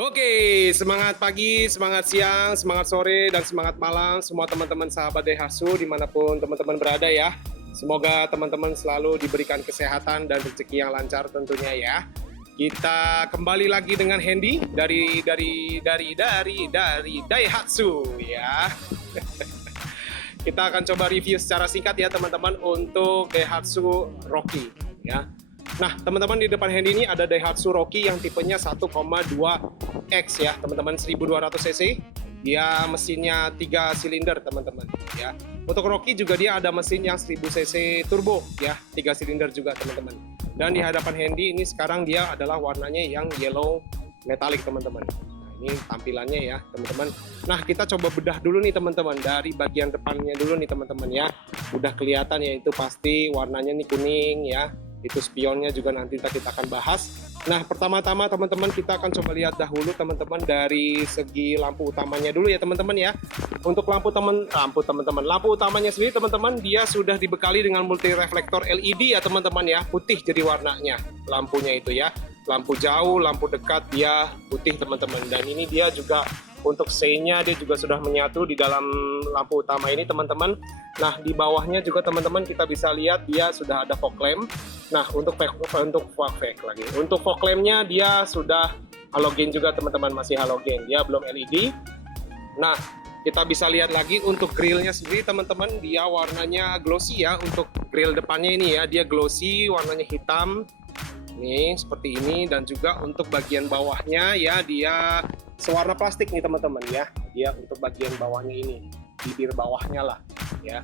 Oke, semangat pagi, semangat siang, semangat sore, dan semangat malam semua teman-teman sahabat Daihatsu dimanapun teman-teman berada ya. Semoga teman-teman selalu diberikan kesehatan dan rezeki yang lancar tentunya ya. Kita kembali lagi dengan Hendy dari Daihatsu ya. Kita akan coba review secara singkat ya teman-teman untuk Daihatsu Rocky ya. Nah, teman-teman di depan Hendy ini ada Daihatsu Rocky yang tipenya 1,2X ya, teman-teman, 1200 cc. Dia mesinnya 3 silinder, teman-teman ya. Untuk Rocky juga dia ada mesin yang 1000 cc turbo ya, 3 silinder juga, teman-teman. Dan di hadapan Hendy ini sekarang dia adalah warnanya yang yellow metallic, teman-teman. Nah, ini tampilannya ya, teman-teman. Nah, kita coba bedah dulu nih, teman-teman, dari bagian depannya dulu nih, teman-teman ya. Udah kelihatan ya, itu pasti warnanya nih kuning ya. Itu spionnya juga nanti kita akan bahas. Nah, pertama-tama teman-teman kita akan coba lihat dahulu teman-teman dari segi lampu utamanya dulu ya teman-teman ya. Untuk lampu utamanya sendiri teman-teman, dia sudah dibekali dengan multi reflektor LED ya teman-teman ya, putih jadi warnanya lampunya itu ya. Lampu jauh, lampu dekat dia putih teman-teman. Dan ini dia juga untuk C-nya dia juga sudah menyatu di dalam lampu utama ini teman-teman. Nah, di bawahnya juga teman-teman kita bisa lihat dia sudah ada fog lamp. Nah, untuk fog lampnya dia sudah halogen juga teman-teman, masih halogen, dia belum LED. Nah, kita bisa lihat lagi untuk grillnya sendiri teman-teman, dia warnanya glossy ya. Untuk grill depannya ini ya, dia glossy, warnanya hitam nih seperti ini. Dan juga untuk bagian bawahnya ya, dia sewarna plastik nih teman-teman ya. Dia untuk bagian bawahnya ini, bibir bawahnya lah ya.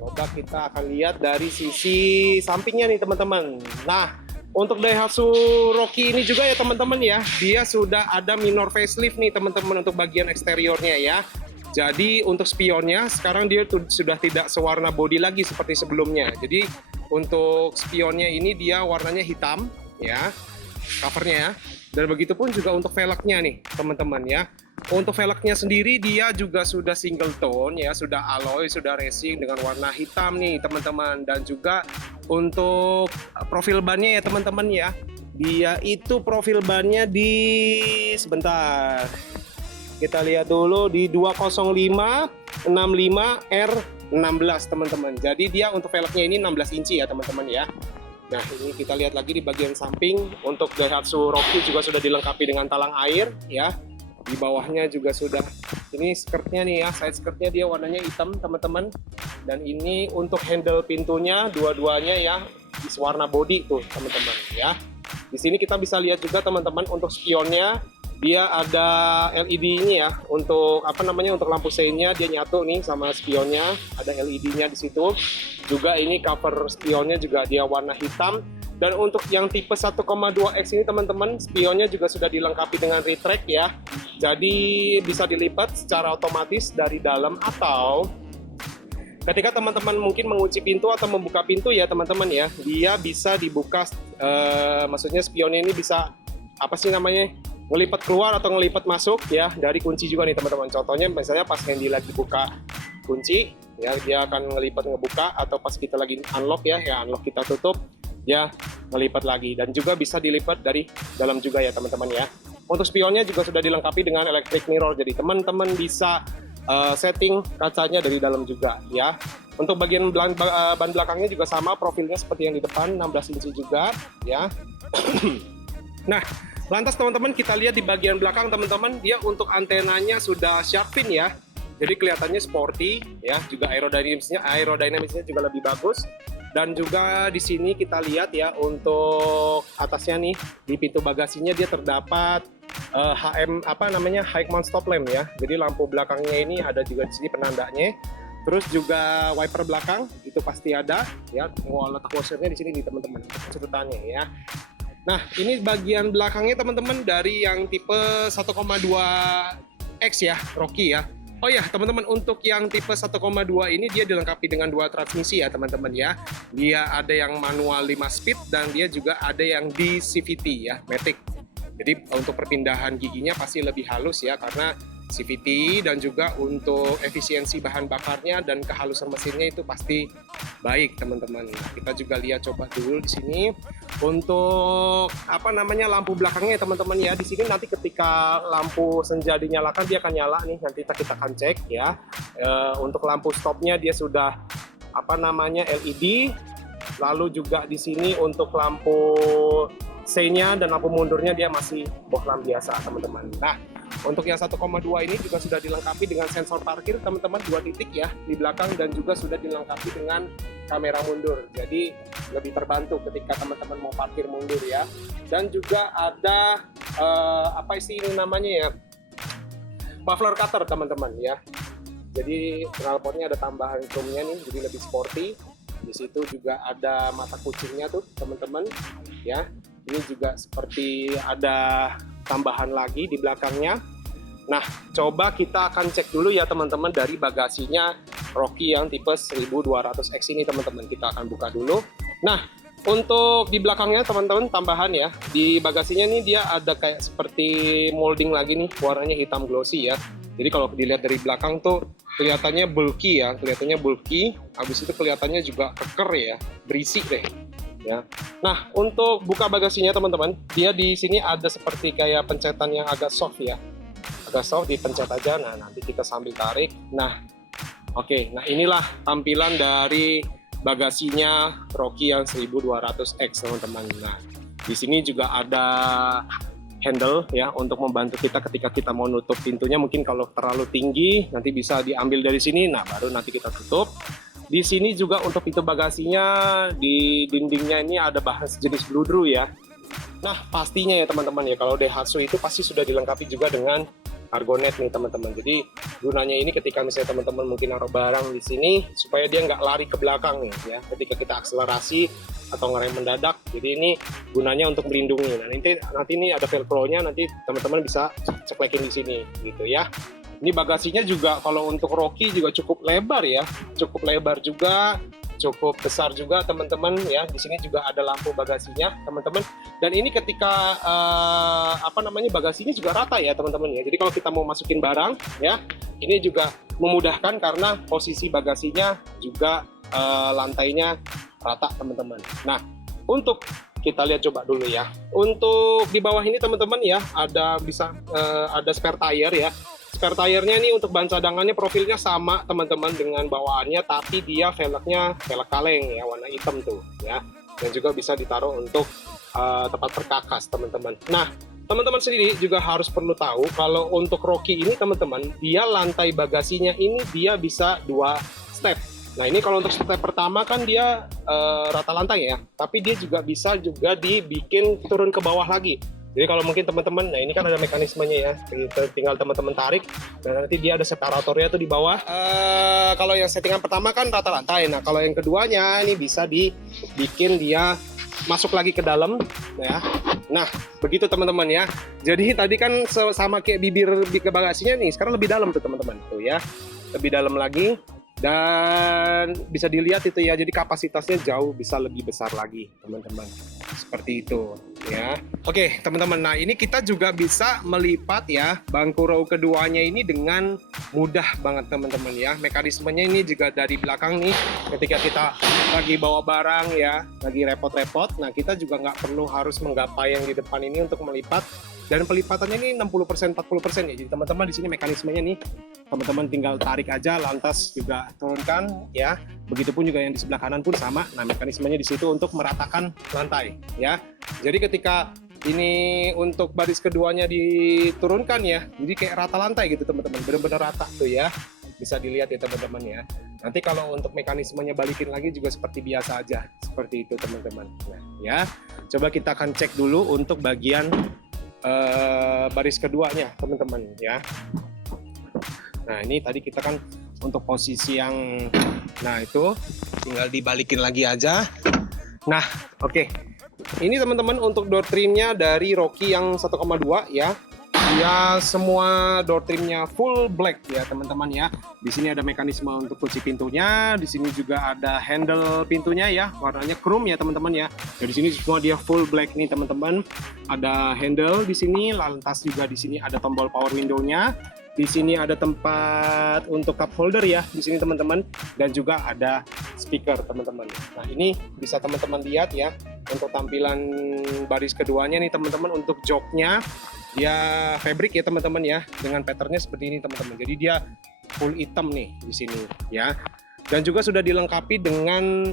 Coba kita akan lihat dari sisi sampingnya nih teman-teman. Nah, untuk Daihatsu Rocky ini juga ya teman-teman ya, dia sudah ada minor facelift nih teman-teman untuk bagian eksteriornya ya. Jadi untuk spionnya sekarang dia sudah tidak sewarna body lagi seperti sebelumnya. Jadi untuk spionnya ini dia warnanya hitam ya, covernya ya. Dan begitu pun juga untuk velgnya nih teman-teman ya. Untuk velgnya sendiri dia juga sudah single tone ya, sudah alloy, sudah racing dengan warna hitam nih teman-teman. Dan juga untuk profil bannya ya teman-teman ya, dia itu profil bannya di sebentar kita lihat dulu di 205 65 R16 teman-teman. Jadi dia untuk velgnya ini 16 inci ya teman-teman ya. Nah, ini kita lihat lagi di bagian samping. Untuk Daihatsu Rocky juga sudah dilengkapi dengan talang air ya. Di bawahnya juga sudah, ini skirtnya nih ya, side skirtnya dia warnanya hitam teman-teman. Dan ini untuk handle pintunya dua-duanya ya di warna body tuh teman-teman ya. Di sini kita bisa lihat juga teman-teman untuk spionnya dia ada LED ini ya, untuk apa namanya, untuk lampu sein-nya dia nyatu nih sama spionnya, ada LED-nya di situ. Juga ini cover spionnya juga dia warna hitam. Dan untuk yang tipe 1,2X ini teman-teman, spionnya juga sudah dilengkapi dengan retract ya. Jadi bisa dilipat secara otomatis dari dalam, atau ketika teman-teman mungkin mengunci pintu atau membuka pintu ya teman-teman ya, dia bisa dibuka, maksudnya spionnya ini bisa apa sih namanya, ngelipat keluar atau ngelipat masuk ya dari kunci juga nih teman-teman. Contohnya misalnya pas Hendy lagi buka kunci ya, dia akan ngelipat ngebuka, atau pas kita lagi unlock ya, unlock kita tutup ya, ngelipat lagi. Dan juga bisa dilipat dari dalam juga ya teman-teman ya. Untuk spionnya juga sudah dilengkapi dengan electric mirror, jadi teman-teman bisa setting kacanya dari dalam juga ya. Untuk bagian ban belakangnya juga sama profilnya seperti yang di depan, 16 inci juga ya. Nah, lantas teman-teman kita lihat di bagian belakang teman-teman, dia untuk antenanya sudah shark fin ya. Jadi kelihatannya sporty ya, juga aerodynamicsnya juga lebih bagus. Dan juga di sini kita lihat ya, untuk atasnya nih di pintu bagasinya dia terdapat high mount stop lamp ya. Jadi lampu belakangnya ini ada juga di sini penandanya. Terus juga wiper belakang itu pasti ada ya. Letak washernya di sini di teman-teman, cerutannya ya. Nah, ini bagian belakangnya teman-teman dari yang tipe 1,2X ya, Rocky ya. Oh ya teman-teman, untuk yang tipe 1,2 ini dia dilengkapi dengan 2 transmisi ya teman-teman ya. Dia ada yang manual 5 speed dan dia juga ada yang di CVT ya, Matic. Jadi untuk perpindahan giginya pasti lebih halus ya, karena CVT dan juga untuk efisiensi bahan bakarnya dan kehalusan mesinnya itu pasti baik teman-teman. Nah, kita juga lihat coba dulu di sini untuk apa namanya lampu belakangnya teman-teman ya. Di sini nanti ketika lampu senja dinyalakan dia akan nyala nih. Nanti kita akan cek ya. Untuk lampu stopnya dia sudah apa namanya LED. Lalu juga di sini untuk lampu C-nya dan lampu mundurnya dia masih bohlam biasa teman-teman. Nah, untuk yang 1,2 ini juga sudah dilengkapi dengan sensor parkir teman-teman 2 titik ya di belakang dan juga sudah dilengkapi dengan kamera mundur. Jadi lebih terbantu ketika teman-teman mau parkir mundur ya. Dan juga ada apa sih ini namanya ya? Muffler cutter teman-teman ya. Jadi knalpotnya ada tambahan chrome-nya nih jadi lebih sporty. Di situ juga ada mata kucingnya tuh teman-teman ya. Ini juga seperti ada tambahan lagi di belakangnya. Nah, coba kita akan cek dulu ya teman-teman dari bagasinya Rocky yang tipe 1200X ini teman-teman. Kita akan buka dulu. Nah, untuk di belakangnya teman-teman tambahan ya. Di bagasinya nih dia ada kayak seperti molding lagi nih, warnanya hitam glossy ya. Jadi kalau dilihat dari belakang tuh kelihatannya bulky ya, Habis itu kelihatannya juga keker ya, berisi deh. Ya. Nah, untuk buka bagasinya teman-teman, dia di sini ada seperti kayak pencetan yang agak soft ya. Agak soft, dipencet aja. Nah, nanti kita sambil tarik. Nah, oke. Nah, inilah tampilan dari bagasinya Rocky yang 1200X teman-teman. Nah, di sini juga ada handle ya untuk membantu kita ketika kita mau nutup pintunya. Mungkin kalau terlalu tinggi nanti bisa diambil dari sini. Nah, baru nanti kita tutup. Di sini juga untuk pintu bagasinya di dindingnya ini ada bahan sejenis bludru ya. Nah, pastinya ya teman-teman ya kalau Daihatsu itu pasti sudah dilengkapi juga dengan Argonet nih teman-teman. Jadi gunanya ini ketika misalnya teman-teman mungkin naruh barang di sini supaya dia nggak lari ke belakang nih ya. Ketika kita akselerasi atau ngerem mendadak. Jadi ini gunanya untuk melindungi. Nah, nanti ini ada velcro-nya, nanti teman-teman bisa ceklekin di sini gitu ya. Ini bagasinya juga kalau untuk Rocky juga cukup lebar ya, cukup lebar juga, cukup besar juga teman-teman ya. Di sini juga ada lampu bagasinya teman-teman. Dan ini ketika apa namanya bagasinya juga rata ya teman-teman ya. Jadi kalau kita mau masukin barang ya, ini juga memudahkan karena posisi bagasinya juga lantainya rata teman-teman. Nah, untuk kita lihat coba dulu ya. Untuk di bawah ini teman-teman ya, ada ada spare tire ya. Spare tire-nya ini untuk ban cadangannya profilnya sama teman-teman dengan bawaannya, tapi dia velgnya velg kaleng ya, warna hitam tuh ya. Dan juga bisa ditaruh untuk tempat perkakas teman-teman. Nah, teman-teman sendiri juga harus perlu tahu kalau untuk Rocky ini teman-teman, dia lantai bagasinya ini dia bisa 2 step. Nah, ini kalau untuk step pertama kan dia rata lantai ya, tapi dia juga bisa juga dibikin turun ke bawah lagi. Jadi kalau mungkin teman-teman, nah ini kan ada mekanismenya ya, tinggal teman-teman tarik, dan nanti dia ada separatornya tuh di bawah. Kalau yang settingan pertama kan rata lantai, nah kalau yang keduanya ini bisa dibikin dia masuk lagi ke dalam, ya. Nah begitu teman-teman ya. Jadi tadi kan sama kayak bibir bagasinya nih, sekarang lebih dalam tuh teman-teman, tuh ya, lebih dalam lagi. Dan bisa dilihat itu ya, jadi kapasitasnya jauh bisa lebih besar lagi teman-teman, seperti itu ya. Oke teman-teman, nah ini kita juga bisa melipat ya bangku row keduanya ini dengan mudah banget teman-teman ya. Mekanismenya ini juga dari belakang nih, ketika kita lagi bawa barang ya, lagi repot-repot, nah kita juga nggak perlu harus menggapai yang di depan ini untuk melipat. Dan pelipatannya ini 60% 40% ya. Jadi teman-teman di sini mekanismenya nih, teman-teman tinggal tarik aja, lantas juga turunkan ya. Begitupun juga yang di sebelah kanan pun sama. Nah, mekanismenya di situ untuk meratakan lantai ya. Jadi ketika ini untuk baris keduanya diturunkan ya, jadi kayak rata lantai gitu teman-teman, benar-benar rata tuh ya. Bisa dilihat ya teman-teman ya. Nanti kalau untuk mekanismenya balikin lagi juga seperti biasa aja, seperti itu teman-teman. Nah ya, coba kita akan cek dulu untuk bagian baris keduanya teman-teman ya. Nah ini tadi kita kan untuk posisi yang, nah itu tinggal dibalikin lagi aja. Nah oke. Ini teman-teman untuk door trimnya dari Rocky yang 1,2 ya. Dia semua door trimnya full black ya teman-teman ya. Di sini ada mekanisme untuk kunci pintunya, di sini juga ada handle pintunya ya, warnanya chrome ya teman-teman ya. Dan di sini semua dia full black nih teman-teman. Ada handle di sini, lantas juga di sini ada tombol power window-nya. Di sini ada tempat untuk cup holder ya di sini teman-teman, dan juga ada speaker teman-teman. Nah ini bisa teman-teman lihat ya untuk tampilan baris keduanya nih teman-teman. Untuk joknya dia fabric ya teman-teman ya, dengan patternnya seperti ini teman-teman. Jadi dia full hitam nih di sini ya, dan juga sudah dilengkapi dengan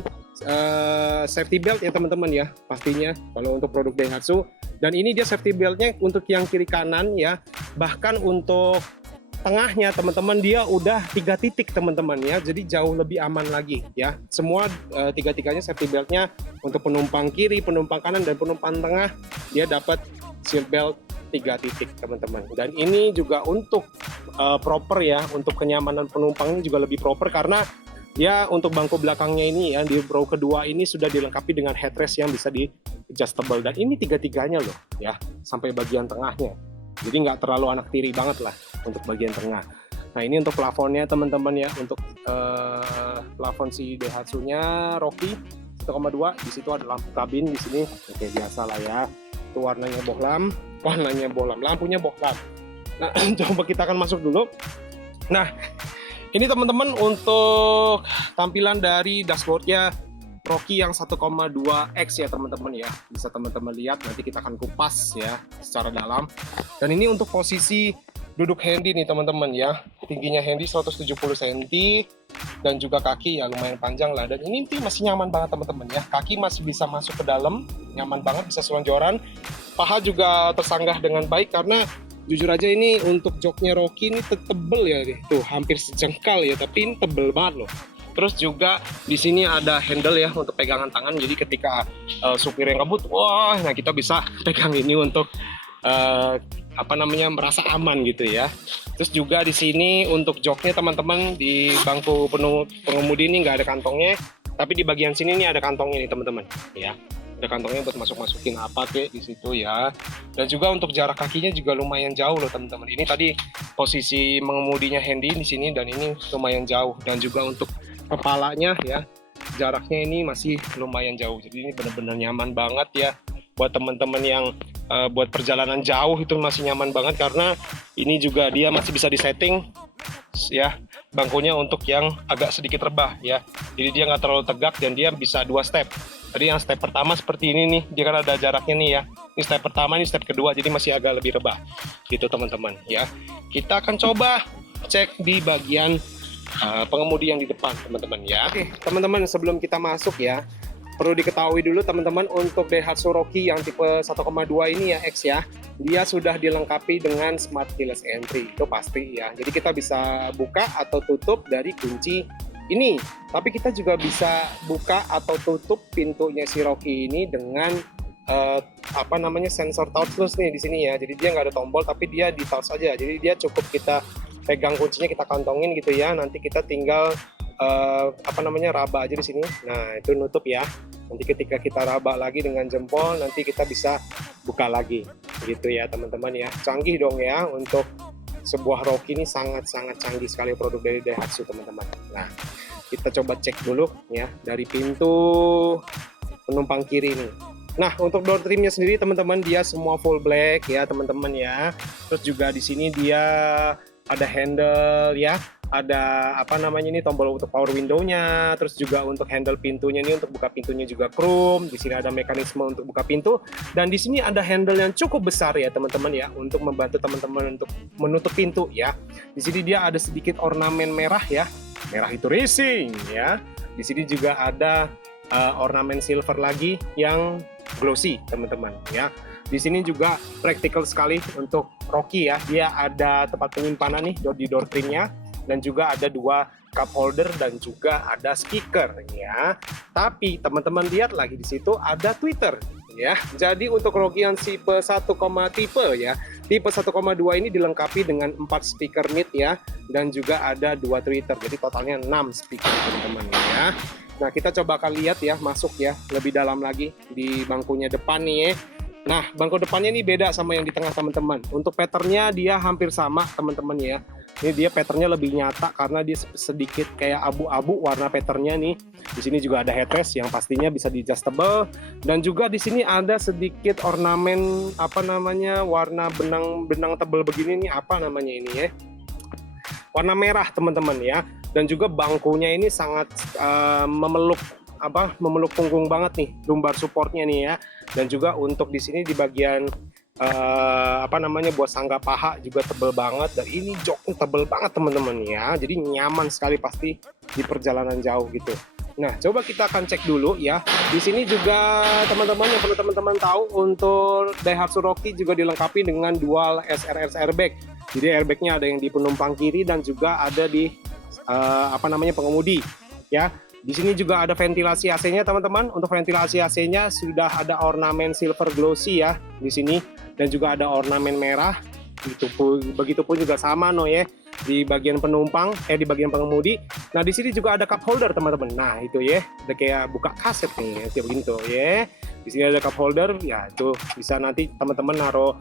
safety belt ya teman-teman ya, pastinya kalau untuk produk Daihatsu. Dan ini dia safety beltnya untuk yang kiri kanan ya, bahkan untuk tengahnya teman-teman dia udah 3 titik teman-teman ya, jadi jauh lebih aman lagi ya. Semua tiga-tiganya safety beltnya untuk penumpang kiri, penumpang kanan, dan penumpang tengah dia dapat seat belt 3 titik teman-teman. Dan ini juga untuk proper ya, untuk kenyamanan penumpangnya juga lebih proper, karena ya untuk bangku belakangnya ini ya di row kedua ini sudah dilengkapi dengan headrest yang bisa di adjustable, dan ini tiga-tiganya loh ya, sampai bagian tengahnya. Jadi nggak terlalu anak tiri banget lah untuk bagian tengah. Nah ini untuk plafonnya teman-teman ya, untuk plafon si Daihatsu-nya Rocky 1,2. Di situ ada lampu kabin di sini, oke biasa lah ya. Itu warnanya bohlam, lampunya bohlam. Nah coba kita akan masuk dulu. Nah ini teman-teman untuk tampilan dari dashboardnya Rocky yang 1,2X ya teman-teman ya, bisa teman-teman lihat, nanti kita akan kupas ya secara dalam. Dan ini untuk posisi duduk handy nih teman-teman ya, tingginya handy 170 cm dan juga kaki ya lumayan panjang lah. Dan ini masih nyaman banget teman-teman ya, kaki masih bisa masuk ke dalam, nyaman banget, bisa selonjoran. Paha juga tersanggah dengan baik, karena jujur aja ini untuk joknya Rocky ini tebel ya, tuh hampir sejengkal ya, tapi ini tebel banget loh. Terus juga di sini ada handle ya untuk pegangan tangan. Jadi ketika supir yang ngebut, wah, nah kita bisa pegang ini untuk merasa aman gitu ya. Terus juga di sini untuk joknya teman-teman, di bangku pengemudi ini nggak ada kantongnya, tapi di bagian sini nih ada kantongnya nih teman-teman ya. Ada kantongnya buat masukin apa kek di situ ya. Dan juga untuk jarak kakinya juga lumayan jauh loh teman-teman. Ini tadi posisi mengemudinya handy di sini, dan ini lumayan jauh. Dan juga untuk kepalanya ya, jaraknya ini masih lumayan jauh. Jadi ini benar-benar nyaman banget ya buat teman-teman yang buat perjalanan jauh, itu masih nyaman banget, karena ini juga dia masih bisa disetting ya bangkunya untuk yang agak sedikit rebah ya. Jadi dia nggak terlalu tegak, dan dia bisa 2 step. Tadi yang step pertama seperti ini nih, dia kan ada jaraknya nih ya. Ini step pertama, ini step kedua, jadi masih agak lebih rebah gitu teman-teman ya. Kita akan coba cek di bagian pengemudi yang di depan teman-teman ya. Oke teman-teman, sebelum kita masuk ya, perlu diketahui dulu teman-teman, untuk Daihatsu Rocky yang tipe 1,2 ini ya X ya, dia sudah dilengkapi dengan smart keyless entry, itu pasti ya. Jadi kita bisa buka atau tutup dari kunci ini, tapi kita juga bisa buka atau tutup pintunya si Rocky ini dengan sensor touchless nih di sini ya. Jadi dia nggak ada tombol, tapi dia di touch aja. Jadi dia cukup kita pegang kuncinya, kita kantongin gitu ya. Nanti kita tinggal raba aja di sini. Nah itu nutup ya. Nanti ketika kita raba lagi dengan jempol, nanti kita bisa buka lagi gitu ya teman-teman ya. Canggih dong ya, untuk sebuah Rocky ini sangat-sangat canggih sekali produk dari Daihatsu teman-teman. Nah kita coba cek dulu ya dari pintu penumpang kiri ini. Nah untuk door trimnya sendiri teman-teman, dia semua full black ya teman-teman ya. Terus juga di sini dia ada handle ya, ada ini tombol untuk power window-nya, terus juga untuk handle pintunya ini, untuk buka pintunya juga chrome. Di sini ada mekanisme untuk buka pintu, dan di sini ada handle yang cukup besar ya teman-teman ya, untuk membantu teman-teman untuk menutup pintu ya. Di sini dia ada sedikit ornamen merah ya, merah itu racing ya. Di sini juga ada ornamen silver lagi yang glossy teman-teman ya. Di sini juga praktikal sekali untuk Rocky ya, dia ada tempat penyimpanan nih di door trimnya, dan juga ada 2 cup holder dan juga ada speaker ya. Tapi teman-teman lihat lagi di situ ada tweeter ya. Jadi untuk Rocky yang tipe 1, tipe 1,2 ini dilengkapi dengan 4 speaker mid ya, dan juga ada 2 tweeter. Jadi totalnya 6 speaker teman-teman ya. Nah kita coba akan lihat ya, masuk ya lebih dalam lagi di bangkunya depan nih ya. Nah, bangku depannya ini beda sama yang di tengah teman-teman. Untuk patternnya dia hampir sama teman-teman ya. Ini dia patternnya lebih nyata karena dia sedikit kayak abu-abu warna patternnya nih. Di sini juga ada headrest yang pastinya bisa di adjustable, dan juga di sini ada sedikit ornamen apa namanya warna benang-benang tebal begini nih, apa namanya ini ya? Warna merah teman-teman ya. Dan juga bangkunya ini sangat memeluk punggung banget nih, lumbar supportnya nih ya. Dan juga untuk di sini di bagian buat sangga paha juga tebel banget, dan ini joknya tebel banget teman-teman ya, jadi nyaman sekali pasti di perjalanan jauh gitu. Nah, coba kita akan cek dulu ya. Di sini juga teman-teman yang perlu teman-teman tahu, untuk Daihatsu Rocky juga dilengkapi dengan dual SRS airbag. Jadi airbagnya ada yang di penumpang kiri dan juga ada di pengemudi ya. Di sini juga ada ventilasi AC-nya teman-teman. Untuk ventilasi AC-nya sudah ada ornamen silver glossy ya di sini, dan juga ada ornamen merah. Begitupun juga sama ya di bagian penumpang, di bagian pengemudi. Nah, di sini juga ada cup holder teman-teman. Nah, itu ya, ada kayak buka kaset nih, kayak begitu ya. Di sini ada cup holder, ya itu bisa nanti teman-teman naruh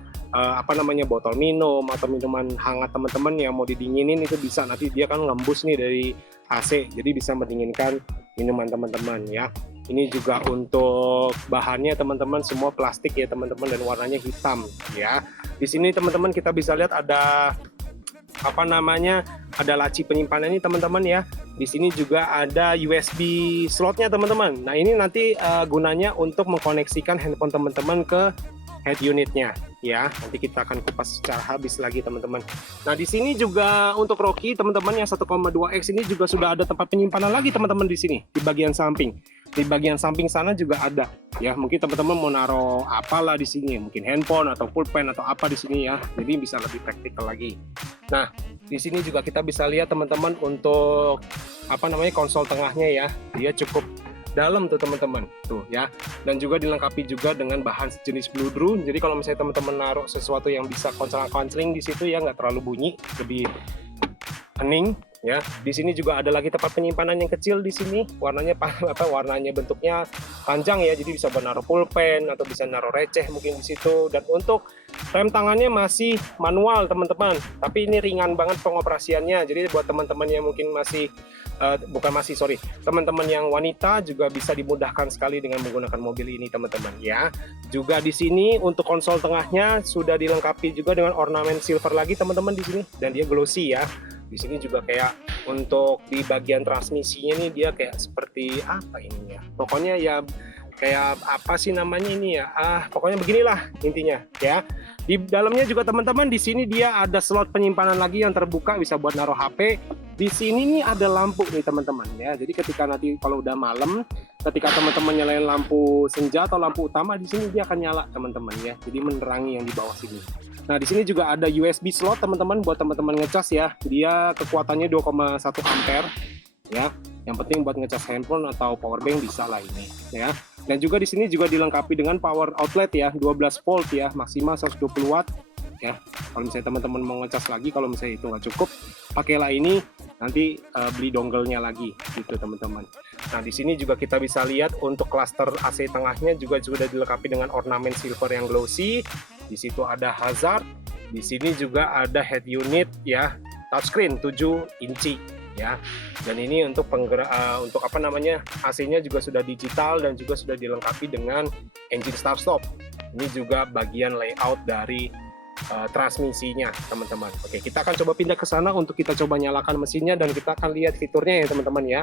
botol minum atau minuman hangat teman-teman yang mau didinginin, itu bisa. Nanti dia kan ngembus nih dari AC, jadi bisa mendinginkan minuman teman-teman ya. Ini juga untuk bahannya teman-teman semua plastik ya teman-teman, dan warnanya hitam ya. Di sini teman-teman kita bisa lihat ada ada laci penyimpanan ini teman-teman ya. Di sini juga ada USB slotnya teman-teman. Nah, ini nanti gunanya untuk mengkoneksikan handphone teman-teman ke head unitnya ya. Nanti kita akan kupas secara habis lagi teman-teman. Nah, di sini juga untuk Rocky teman-teman yang 1,2X ini juga sudah ada tempat penyimpanan lagi teman-teman di sini di bagian samping. Di bagian samping sana juga ada ya. Mungkin teman-teman mau naruh apalah di sini, mungkin handphone atau pulpen atau apa di sini ya. Jadi bisa lebih praktikal lagi. Nah, di sini juga kita bisa lihat teman-teman untuk konsol tengahnya ya. Dia cukup dalam tuh teman-teman tuh ya, dan juga dilengkapi juga dengan bahan jenis bludru. Jadi kalau misalnya teman-teman naruh sesuatu yang bisa konseling di situ ya, nggak terlalu bunyi, lebih hening ya. Di sini juga ada lagi tempat penyimpanan yang kecil di sini, warnanya warnanya bentuknya panjang ya, jadi bisa naruh pulpen atau bisa naruh receh mungkin di situ. Dan untuk rem tangannya masih manual teman-teman, tapi ini ringan banget pengoperasiannya. Jadi buat teman-teman yang mungkin teman-teman yang wanita juga bisa dimudahkan sekali dengan menggunakan mobil ini teman-teman ya. Juga di sini untuk konsol tengahnya sudah dilengkapi juga dengan ornamen silver lagi teman-teman di sini, dan dia glossy ya. Di sini juga kayak untuk di bagian transmisinya nih, dia kayak seperti apa ini ya, pokoknya ya kayak apa sih namanya ini ya, pokoknya beginilah intinya ya. Di dalamnya juga teman-teman di sini dia ada slot penyimpanan lagi yang terbuka, bisa buat naruh HP. Di sini nih ada lampu nih teman-teman ya. Jadi ketika nanti kalau udah malam, ketika teman-teman nyalain lampu senja atau lampu utama, di sini dia akan nyala teman-teman ya. Jadi menerangi yang di bawah sini. Nah, di sini juga ada USB slot teman-teman buat teman-teman ngecas ya. Dia kekuatannya 2,1 ampere ya. Yang penting buat ngecas handphone atau power bank bisa lah ini ya. Dan juga di sini juga dilengkapi dengan power outlet ya, 12 volt ya, maksimal 120 watt ya. Kalau misalnya teman-teman mau ngecas lagi, kalau misalnya itu nggak cukup, pakailah ini, nanti beli dongle-nya lagi gitu teman-teman. Nah, di sini juga kita bisa lihat untuk cluster AC tengahnya juga sudah dilengkapi dengan ornamen silver yang glossy. Di situ ada hazard, di sini juga ada head unit ya, touchscreen 7 inci ya. Dan ini untuk penggerak AC-nya juga sudah digital dan juga sudah dilengkapi dengan engine start stop. Ini juga bagian layout dari transmisinya teman-teman. Oke, kita akan coba pindah ke sana untuk kita coba nyalakan mesinnya dan kita akan lihat fiturnya ya teman-teman ya.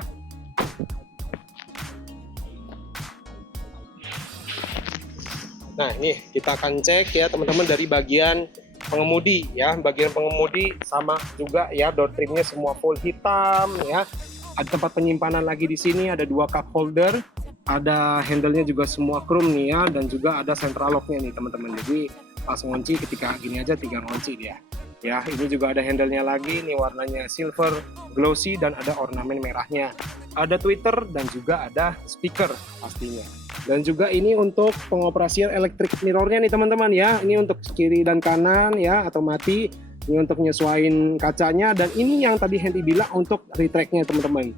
Nah, ini kita akan cek ya teman-teman dari bagian pengemudi ya. Bagian pengemudi sama juga ya, door trimnya semua full hitam ya. Ada tempat penyimpanan lagi di sini, ada 2 cup holder, ada handle-nya juga semua chrome nih ya, dan juga ada central lock-nya nih teman-teman. Jadi pas ngunci ketika gini aja tinggal ngunci dia. Ya, ini juga ada handle-nya lagi, nih warnanya silver glossy dan ada ornamen merahnya. Ada tweeter dan juga ada speaker pastinya. Dan juga ini untuk pengoperasian electric mirror-nya nih teman-teman ya. Ini untuk kiri dan kanan ya, atau mati. Ini untuk nyesuaiin kacanya, dan ini yang tadi Hendy bilang untuk retract-nya teman-teman.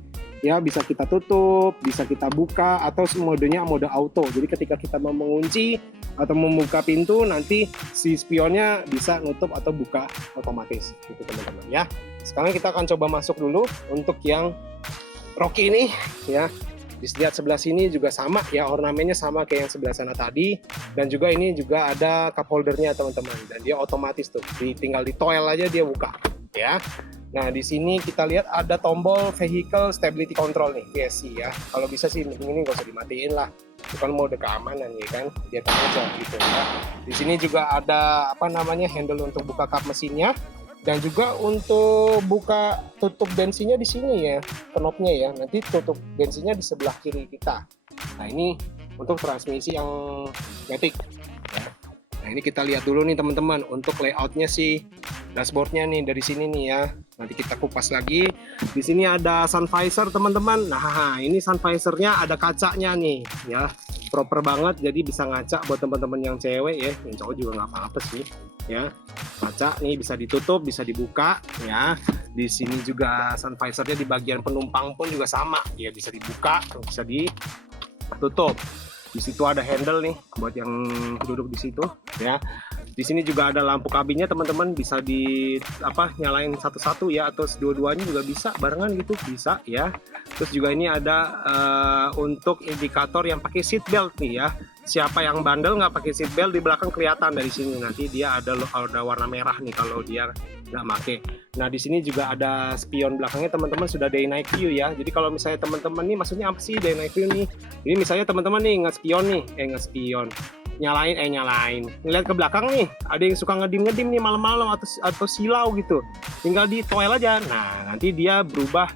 ya, bisa kita tutup, bisa kita buka, atau modenya mode auto. Jadi ketika kita mau mengunci atau membuka pintu, nanti si spionnya bisa nutup atau buka otomatis gitu teman-teman ya. Sekarang kita akan coba masuk dulu untuk yang Rocky ini ya. Lihat sebelah sini juga sama ya, ornamennya sama kayak yang sebelah sana tadi, dan juga ini juga ada cup holdernya teman-teman, dan dia otomatis tuh, tinggal di toel aja dia buka ya. Nah di sini kita lihat ada tombol vehicle stability control nih, VSC ya. Kalau bisa sih ini nggak usah dimatiin lah, itu kan mode keamanan ya kan, biar aja gitu ya. Di sini juga ada apa namanya handle untuk buka kap mesinnya, dan juga untuk buka tutup bensinnya di sini ya, knopnya ya. Nanti tutup bensinnya di sebelah kiri kita. Nah ini untuk transmisi yang matic ya. Nah ini kita lihat dulu nih teman-teman untuk layoutnya sih, dashboardnya nih dari sini nih ya. Nanti kita kupas lagi. Di sini ada sun visor teman-teman. Nah ini sun visornya ada kacanya nih ya, proper banget, jadi bisa ngaca buat teman-teman yang cewek ya, yang cowok juga nggak apa-apa sih ya. Kaca nih bisa ditutup, bisa dibuka ya. Di sini juga sun visornya di bagian penumpang pun juga sama ya, bisa dibuka, bisa ditutup. Di situ ada handle nih buat yang duduk di situ ya. Di sini juga ada lampu kabinnya teman-teman, bisa di nyalain satu-satu ya, atau dua-duanya juga bisa barengan gitu, bisa ya. Terus juga ini ada untuk indikator yang pakai seat belt nih ya. Siapa yang bandel nggak pakai seat belt, di belakang kelihatan dari sini, nanti dia ada warna merah nih kalau dia nggak pakai. Nah di sini juga ada spion belakangnya teman-teman, sudah day night view ya. Jadi kalau misalnya teman-teman nih, maksudnya apa sih day night view nih? Jadi misalnya teman-teman nih nge-spion nyalain ngeliat ke belakang nih, ada yang suka ngedim nih malam-malam atau silau gitu, tinggal di toel aja. Nah nanti dia berubah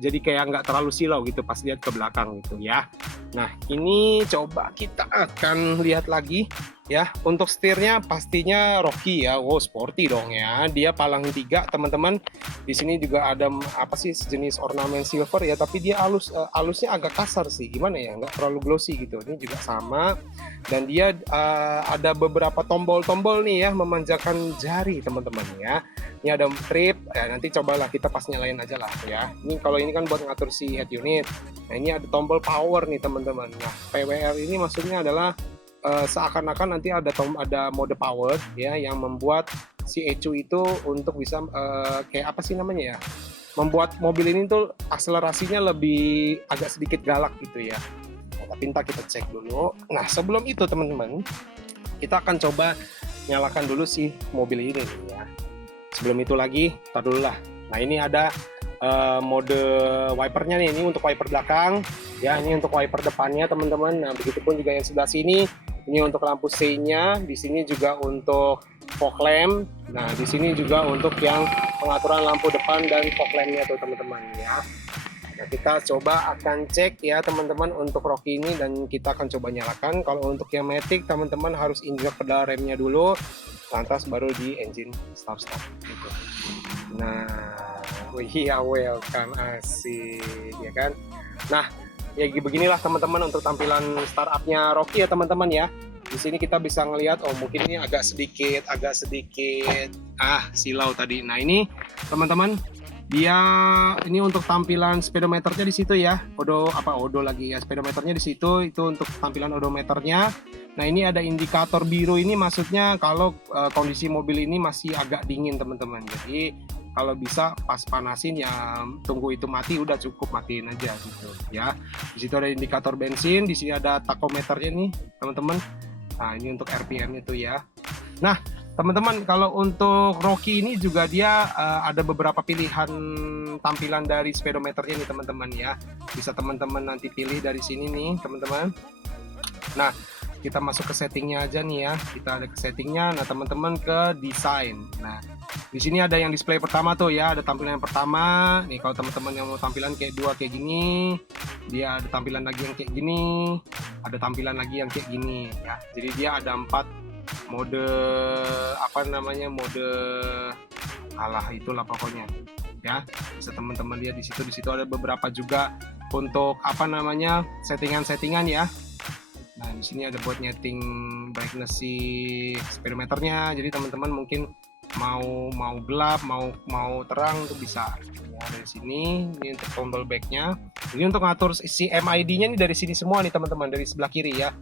jadi kayak nggak terlalu silau gitu pas lihat ke belakang gitu ya. Nah ini coba kita akan lihat lagi ya. Untuk setirnya pastinya Rocky ya, wow sporty dong ya, dia palang 3 teman-teman. Di sini juga ada apa sih, sejenis ornamen silver ya, tapi dia alusnya agak kasar sih, gimana ya, nggak terlalu glossy gitu. Ini juga sama, dan dia ada beberapa tombol-tombol nih ya, memanjakan jari teman-teman ya. Ini ada trip ya, nanti cobalah kita pas nyalain aja lah ya. Ini kalau ini kan buat ngatur si head unit. Nah ini ada tombol power nih teman-teman. Nah PWR ini maksudnya adalah seakan-akan nanti ada mode power ya, yang membuat si ECU itu untuk bisa kayak apa sih namanya ya, membuat mobil ini tuh akselerasinya lebih agak sedikit galak gitu ya. Nah, tapi kita cek dulu. Nah sebelum itu teman-teman, kita akan coba nyalakan dulu si mobil ini ya. Sebelum itu lagi, tar dulu lah. Nah ini ada mode wipernya nih, ini untuk wiper belakang ya, ini untuk wiper depannya teman-teman. Nah begitupun juga yang sebelah sini, ini untuk lampu C-nya, di sini juga untuk fog lamp. Nah di sini juga untuk yang pengaturan lampu depan dan fog lampnya tuh teman-teman ya. Nah kita coba akan cek ya teman-teman untuk Rocky ini, dan kita akan coba nyalakan. Kalau untuk yang matic teman-teman harus injak pedal remnya dulu, lantas baru di engine start gitu. Nah iya welcome, asik ya kan. Nah ya beginilah teman-teman untuk tampilan startupnya Rocky ya teman-teman ya. Di sini kita bisa ngelihat, oh mungkin ini agak sedikit silau tadi. Nah ini teman-teman, dia ini untuk tampilan speedometernya di situ ya, odo lagi ya, speedometernya di situ, itu untuk tampilan odometernya. Nah ini ada indikator biru, ini maksudnya kalau kondisi mobil ini masih agak dingin teman-teman. Jadi kalau bisa pas panasin ya tunggu itu mati, udah cukup matiin aja gitu ya. Di situ ada indikator bensin, di sini ada tachometernya nih teman-teman. Nah ini untuk RPM itu ya. Nah teman-teman, kalau untuk Rocky ini juga dia ada beberapa pilihan tampilan dari speedometernya nih teman-teman ya. Bisa teman-teman nanti pilih dari sini nih teman-teman. Nah kita masuk ke settingnya aja nih ya. Kita ada ke settingnya. Nah teman-teman ke desain. Nah di sini ada yang display pertama tuh ya, ada tampilan yang pertama. Nih kalau teman-teman yang mau tampilan kayak dua kayak gini, dia ada tampilan lagi yang kayak gini, ada tampilan lagi yang kayak gini ya. Jadi dia ada 4 mode itulah pokoknya ya. Bisa teman-teman lihat di situ ada beberapa juga untuk settingan ya. Nah di sini ada buat nyeting brightness si speedometernya. Jadi teman-teman mungkin mau gelap, mau terang itu bisa. Ya, dari sini ini untuk tombol backnya. Ini untuk ngatur si MID-nya nih dari sini semua nih teman-teman, dari sebelah kiri ya.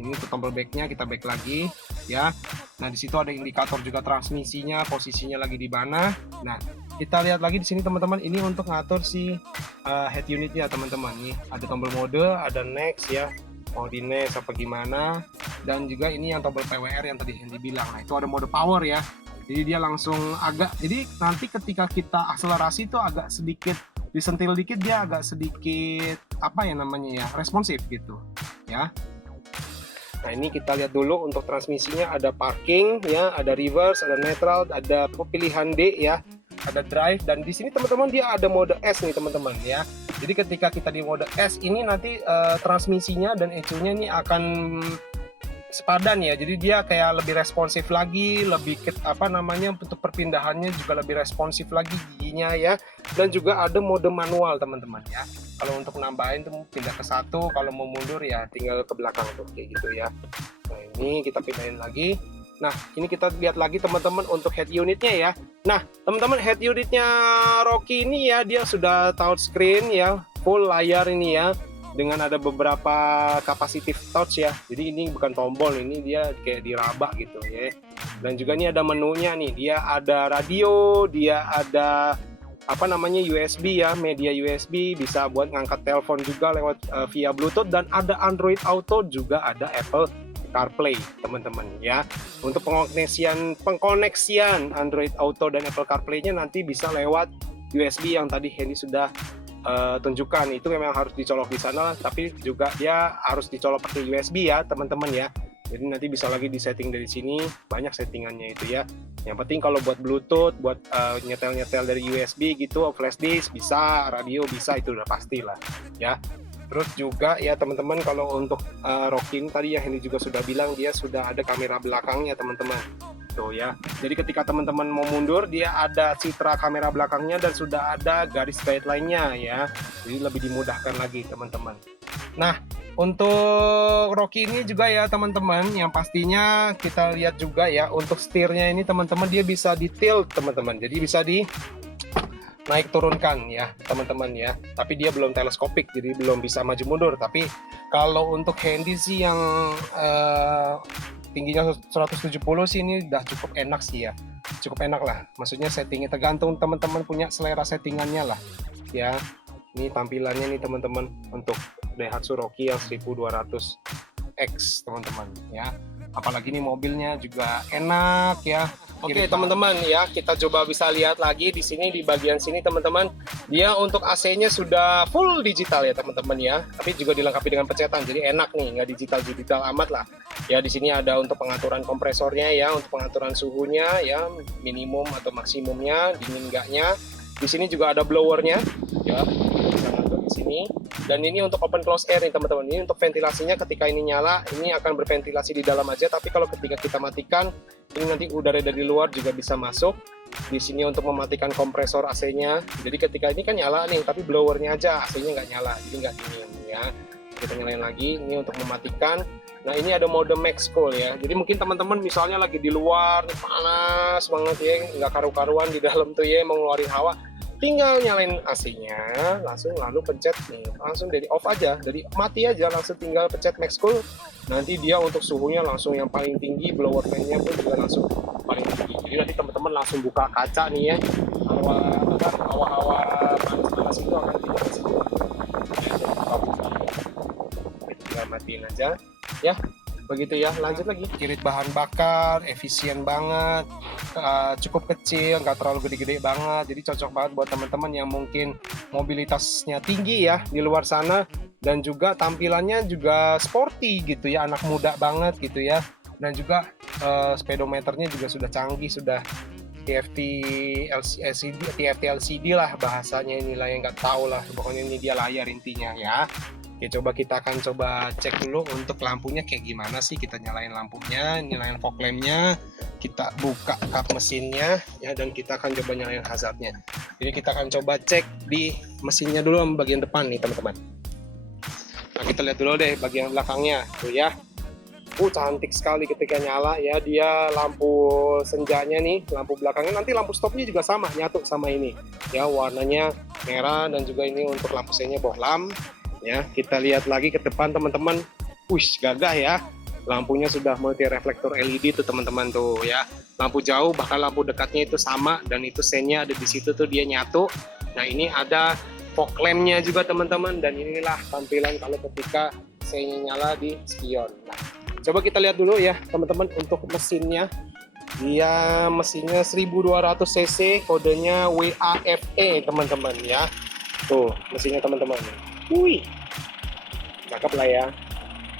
Ini untuk tombol backnya, kita back lagi ya. Nah di situ ada indikator juga transmisinya, posisinya lagi di mana. Nah kita lihat lagi di sini teman-teman, ini untuk ngatur si head unitnya teman-teman. Nih ada tombol mode, ada next ya, mau di next apa gimana, dan juga ini yang tombol PWR yang tadi Hendy bilang. Nah itu ada mode power ya, jadi dia langsung agak, jadi nanti ketika kita akselerasi itu agak sedikit disentil dikit, dia agak sedikit apa ya namanya ya, responsif gitu ya. Nah ini kita lihat dulu untuk transmisinya, ada parking ya, ada reverse, ada neutral, ada pilihan D ya, ada drive, dan di sini teman-teman dia ada mode S nih teman-teman ya. Jadi ketika kita di mode S ini nanti transmisinya dan ECU-nya ini akan sepadan ya, jadi dia kayak lebih responsif lagi, lebih apa namanya, untuk perpindahannya juga lebih responsif lagi giginya ya. Dan juga ada mode manual teman-teman ya, kalau untuk nambahin tuh pindah ke satu, kalau mau mundur ya tinggal ke belakang tuh kayak gitu ya. Nah ini kita pindahin lagi. Nah ini kita lihat lagi teman-teman untuk head unitnya ya. Nah teman-teman, head unitnya Rocky ini ya, dia sudah touchscreen ya, full layar ini ya, dengan ada beberapa capacitive touch ya. Jadi ini bukan tombol, ini dia kayak diraba gitu ya. Dan juga ini ada menunya nih, dia ada radio, dia ada apa namanya USB ya, media USB, bisa buat ngangkat telepon juga lewat via Bluetooth, dan ada Android Auto, juga ada Apple CarPlay teman-teman ya. Untuk pengkoneksian Android Auto dan Apple CarPlay-nya nanti bisa lewat USB yang tadi Hendy sudah tunjukkan. Itu memang harus dicolok di sana, tapi juga dia harus dicolok pakai USB ya teman-teman ya. Jadi nanti bisa lagi disetting dari sini, banyak settingannya itu ya. Yang penting kalau buat Bluetooth, buat nyetel-nyetel dari USB gitu, flash disk bisa, radio bisa, itu udah pasti lah ya. Terus juga ya teman-teman, kalau untuk Rocky tadi ya ini juga sudah bilang, dia sudah ada kamera belakangnya teman-teman tuh ya. Jadi ketika teman-teman mau mundur, dia ada citra kamera belakangnya dan sudah ada garis guideline-nya ya, jadi lebih dimudahkan lagi teman-teman. Nah untuk Rocky ini juga ya teman-teman, yang pastinya kita lihat juga ya, untuk setirnya ini teman-teman, dia bisa di tilt teman-teman, jadi bisa di naik turunkan ya teman-teman ya, tapi dia belum teleskopik, jadi belum bisa maju mundur. Tapi kalau untuk Hendy sih yang tingginya 170 sih, ini udah cukup enak sih ya, cukup enak lah, maksudnya settingnya tergantung teman-teman punya selera settingannya lah ya. Ini tampilannya nih teman-teman untuk Daihatsu Rocky yang 1200X teman-teman ya. Apalagi nih mobilnya juga enak ya. Oke teman-teman ya, kita coba bisa lihat lagi di sini, di bagian sini teman-teman. Dia untuk AC-nya sudah full digital ya teman-teman ya, tapi juga dilengkapi dengan pencetan, jadi enak nih, nggak digital amat lah. Ya di sini ada untuk pengaturan kompresornya ya, untuk pengaturan suhunya ya, minimum atau maksimumnya, dingin enggaknya. Di sini juga ada blowernya ya, bisa ngatur di sini. Dan ini untuk open close air nih teman-teman. Ini untuk ventilasinya, ketika ini nyala ini akan berventilasi di dalam aja, tapi kalau ketika kita matikan ini nanti udara dari luar juga bisa masuk. Di sini untuk mematikan kompresor AC-nya. Jadi ketika ini kan nyala nih, tapi blowernya aja, AC-nya nggak nyala, jadi nggak dingin ya. Kita nyalain lagi, ini untuk mematikan. Nah ini ada mode max cool ya. Jadi mungkin teman-teman misalnya lagi di luar nih, panas banget ya, nggak karu-karuan di dalam tuh ya, mau ngeluarin hawa, tinggal nyalain AC-nya, langsung lalu pencet nih, langsung dari off aja, dari mati aja, langsung tinggal pencet max cool. Nanti dia untuk suhunya langsung yang paling tinggi, blower fan-nya pun juga langsung paling tinggi. Jadi nanti teman-teman langsung buka kaca nih ya, hawa-hawa panas-panas itu akan tidak di situ. Tinggal matiin aja ya, begitu ya. Lanjut lagi, irit bahan bakar efisien banget, cukup kecil, nggak terlalu gede-gede banget, jadi cocok banget buat teman-teman yang mungkin mobilitasnya tinggi ya di luar sana. Dan juga tampilannya juga sporty gitu ya, anak muda banget gitu ya. Dan juga speedometernya juga sudah canggih, sudah TFT LCD lah bahasanya, inilah yang nggak tahu lah, pokoknya ini dia layar intinya ya. Oke, coba kita akan coba cek dulu untuk lampunya kayak gimana sih. Kita nyalain lampunya, nyalain fog lampnya, kita buka kap mesinnya ya, dan kita akan coba nyalain hazardnya. Jadi kita akan coba cek di mesinnya dulu bagian depan nih teman-teman. Nah kita lihat dulu deh bagian belakangnya tuh ya. Cantik sekali ketika nyala ya. Dia lampu senjanya nih, lampu belakangnya, nanti lampu stopnya juga sama, nyatu sama ini ya, warnanya merah. Dan juga ini untuk lampu senya bohlam ya. Kita lihat lagi ke depan teman-teman. Gagah ya, lampunya sudah multi reflektor LED tuh teman-teman tuh ya. Lampu jauh bahkan lampu dekatnya itu sama, dan itu senya ada di situ tuh, dia nyatu. Nah ini ada fog lampnya juga teman-teman, dan inilah tampilan kalau ketika senya nyala di spion. Nah, coba kita lihat dulu ya teman-teman untuk mesinnya. Dia mesinnya 1200 cc, kodenya WAFE teman-teman ya. Tuh mesinnya teman-teman. Wih, cakep lah ya.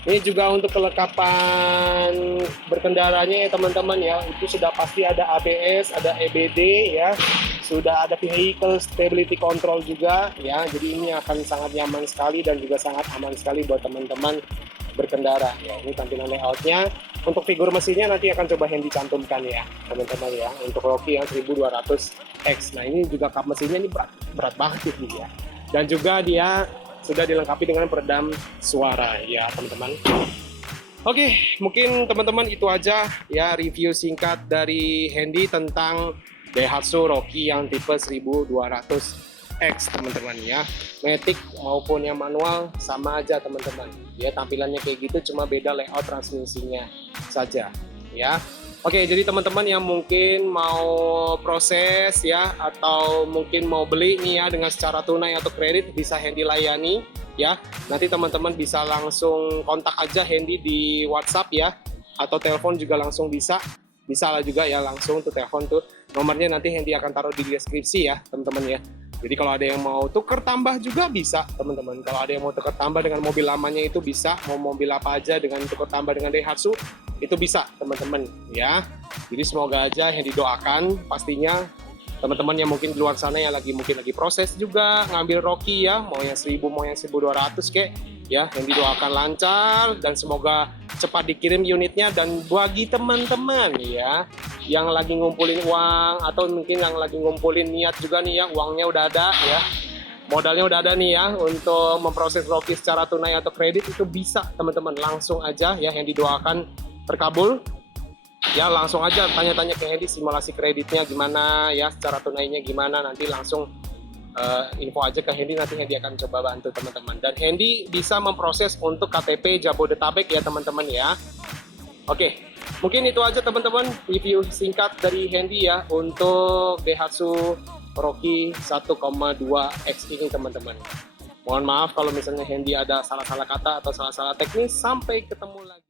Ini juga untuk kelengkapan berkendaranya ya teman-teman ya. Itu sudah pasti ada ABS, ada EBD ya. Sudah ada vehicle stability control juga ya. Jadi ini akan sangat nyaman sekali dan juga sangat aman sekali buat teman-teman berkendara ya. Ini tampilan layoutnya. Untuk figur mesinnya nanti akan coba Hendy cantumkan ya teman-teman ya. Untuk Rocky yang 1200X. Nah ini juga kap mesinnya ini berat banget ini ya. Dan juga dia sudah dilengkapi dengan peredam suara ya teman-teman. Oke, mungkin teman-teman itu aja ya review singkat dari Hendy tentang Daihatsu Rocky yang tipe 1200X teman-teman ya. Matic maupun yang manual sama aja teman-teman ya, tampilannya kayak gitu, cuma beda layout transmisinya saja ya. Oke, jadi teman-teman yang mungkin mau proses ya, atau mungkin mau beli nih ya dengan secara tunai atau kredit, bisa Hendy layani ya. Nanti teman-teman bisa langsung kontak aja Hendy di WhatsApp ya, atau telepon juga langsung bisa lah juga ya, langsung tuh telepon tuh. Nomornya nanti Hendy akan taruh di deskripsi ya teman-teman ya. Jadi kalau ada yang mau tuker tambah juga bisa teman-teman. Kalau ada yang mau tuker tambah dengan mobil lamanya itu bisa, mau mobil apa aja dengan tuker tambah dengan Daihatsu itu bisa teman-teman ya. Jadi semoga aja yang didoakan pastinya teman-teman yang mungkin di luar sana yang mungkin lagi proses juga ngambil Rocky ya, mau yang 1000 mau yang 1200 kek ya, yang didoakan lancar dan semoga cepat dikirim unitnya. Dan bagi teman-teman ya yang lagi ngumpulin uang atau mungkin yang lagi ngumpulin niat juga nih ya, uangnya udah ada ya, modalnya udah ada nih ya untuk memproses Rocky secara tunai atau kredit, itu bisa teman-teman langsung aja ya, yang didoakan terkabul ya. Langsung aja tanya-tanya ke Hendy simulasi kreditnya gimana ya, secara tunainya gimana, nanti langsung info aja ke Hendy, nanti Hendy akan coba bantu teman-teman. Dan Hendy bisa memproses untuk KTP Jabodetabek ya teman-teman ya. Oke, mungkin itu aja teman-teman review singkat dari Hendy ya untuk Daihatsu Rocky 1,2X ini teman-teman. Mohon maaf kalau misalnya Hendy ada salah-salah kata atau salah-salah teknis. Sampai ketemu lagi.